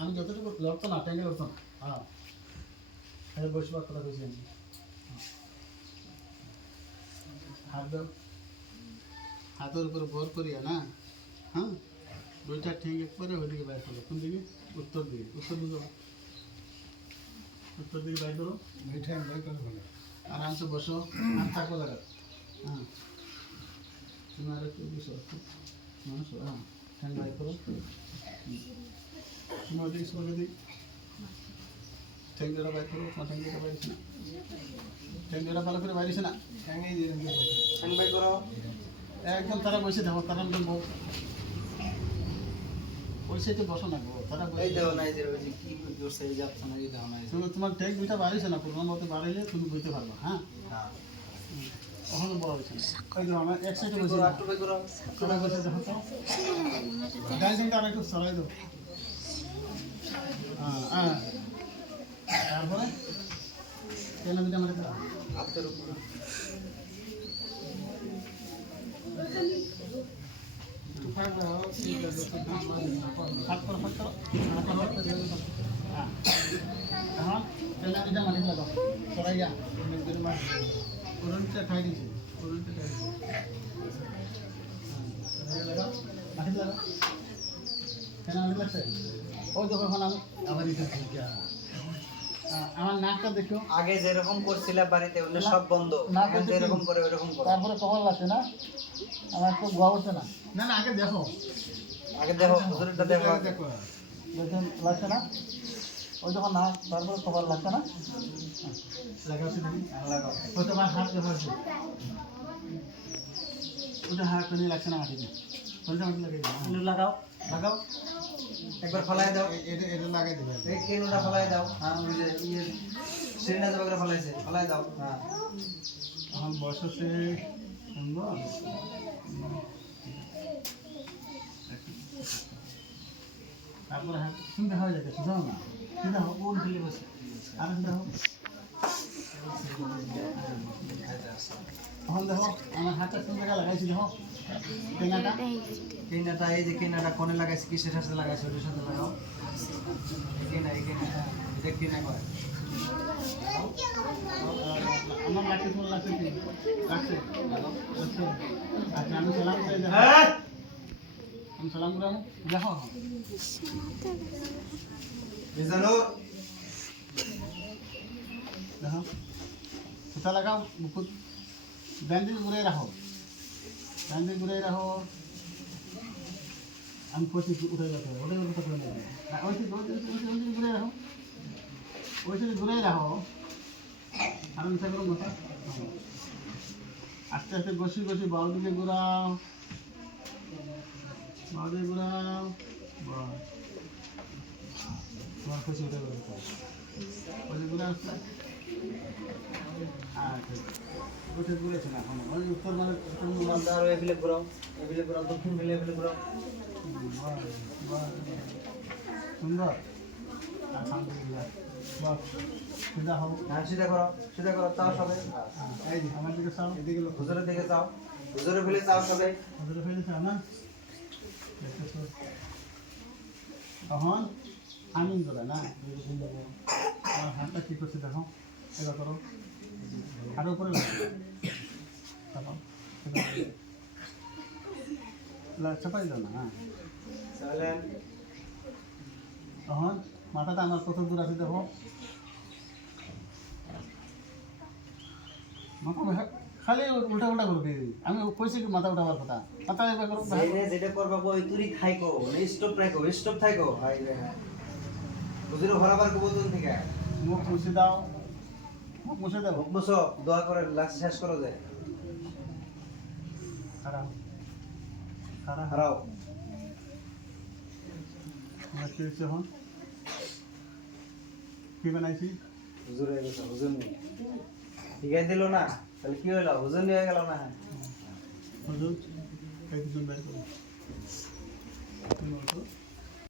আমি যতটুকু লড়তো না টেনে লড়তো না। হ্যাঁ হ্যাঁ বসবার কথা বলছি আমি। হাত দাও, হাতের উপরে ভর করিয়া না। হ্যাঁ দুইটা ঠিক একবারে ওইদিকে বাইর করো। কোন দিকে? উত্তর দিকে। উত্তর দিকে উত্তর দিকে বাইর করো। আরামসে বসো, হাত থাকবো লাগা। হ্যাঁ তুমি আর একটু বসো, মানুষ হ্যাঁ ঠ্যাং বাইর করো। তুমি ওদিকে সরে দিই, ঠ্যাং যেটা বাইর করো। তোমার ঠ্যাং যেটা বাইরেছে না, ঠ্যাং যেটা ভালো করে বাইরেছে না, ঠ্যাং বাইর করো। একদম তারা বসে দেখো, তারা একদম ওই সাইডে বসো না গো, তারা তোমার ঠ্যাং দুইটা বাড়িছে না, পুরোনো মতো বাড়াইলে তুমি বুঝতে পারবে। হ্যাঁ কখনো বড় হয়েছে না। ওই যে আমার এক সাইডে বসে তারা বসে দেখো তো, গাইজনটা আর একটু সরাই দাও। হ্যাঁ হ্যাঁ তারপরে কেন দিতে আমার হাতের উপরে হাত করো, হাত করো, হাত করো। হ্যাঁ এখন তেলা দিটা মাটি লাগাও সরাইয়া ওরনটা খাই দিয়েছে, ওরনটা খাই দিয়েছে। হ্যাঁ লাগাও, মাটি লাগাও। কেন আমি লাগছে ওই দেখো এখন আমি আবার এটা ঠিক আছে। আমার নাকটা দেখো, আগে যেরকম করছিল বাড়িতে ওগুলো সব বন্ধ, এখন যেরকম করে ওরকম করো। তারপরে কখন লাগছে না, আমার তো গোয়া উঠছে না। না না আগে দেখো, আগে দেখো হুজুরটা দেখো, দেখো দেখেন লাগছে না, ওই যখন না তারপরে কখন লাগছে না। লাগাচ্ছি তুমি লাগাও, ওই তোমার হাত দেখো, ওটা হাত নিয়ে লাগছে না মাটিতে, ওইটা মাটি লাগিয়ে দাও। লাগাও লাগাও, একবার ফলাই দাও। এটা লাগাই দেবে, এই কেনুটা ফলাই দাও। হ্যাঁ ওই যে ইয়ে সিরিনা জবাগরা ফলাইছে, ফলাই দাও। হ্যাঁ এখন বয়স হচ্ছে সুন্দর। তারপরে হাত সুন্দর হয়ে যাবে, সুন্দর না সুন্দর হোক, ওর দিলে বসে আর সুন্দর হোক। এখন দেখো আমার হাতটা সুন্দর লাগাইছি, দেখো টেঙাটা। কেনাটা এই যে কেনাটা কোনে লাগাইছে, কিসের সাথে লাগাইছে, ওটার সাথে লাগাও। কেনা এই কেনা এটা কেনা করে আমার লাগছে, তোমার লাগছে কি লাগছে? আচ্ছা আমি সালাম করে যাবো, আমি সালাম করে যাবো, দেখো জানো দেখো কোথা লাগাও, মুকুট ব্যান্ডেজ ঘুরে রাখো, ব্যান্ডেজ ঘুরে রাখো। আমি করছি উঠে যাতে ওটাই ওটা করে নেবে, ওই ঘুরে রাখো, ওই সাথে ঘুরে রাখো। আর মিশা করো মশা, আস্তে আস্তে ঘষি ঘষি বাউ দিকে ঘুরাও, বাউ দিকে ঘুরাও। তোমার খুশি উঠে গেল, ওই ঘুরে আসছে। আচ্ছা উঠে ঘুরেছে না এখন, ওই উত্তর মানে আর এগুলো ঘুরাও, এগুলো ঘুরাও, দক্ষিণ মিলে এগুলো ঘুরাও। সুন্দর আলহামদুলিল্লাহ। সিধা হও, হ্যাঁ সিধা করো, চাও সবাই। এই যে আমার দিকে চাও, এদিকে হুজুরের দিকে চাও, হুজুরের ফেলে চাও সবাই। হুজুরে ফেলে চাও না। তখন আমিন করে না, আমার হাতটা কী করছে দেখো, এটা করো, হাতের উপরে চাপাই দাও না। হ্যাঁ তখন মাথাটা আমার কত দূর আছে দেখো, মাথা খালি উল্টা উল্টা করবে। আমি কইছি কি মাথা উঠাবার কথা, মাথা এবার করো। যেটা করবা ওই তুই থাইকো, স্টপ রাখো, স্টপ থাইকো। হাই রে হ্যাঁ হুজুরে বরাবর কবুল থেকে মুখ মুছে দাও, মুখ মুছে দাও, বসো দোয়া করে লাস্ট শেষ করো যায়। খারাপ খারাপ হারাও আমরা কি হচ্ছে এখন, কি বানাইছি? হুজুর হয়ে গেছে, হুজুর নেই ঠিকাই দিল না, তাহলে কি হইলো, হুজুর নিয়ে গেল না। হুজুর এই দুজন বের করো।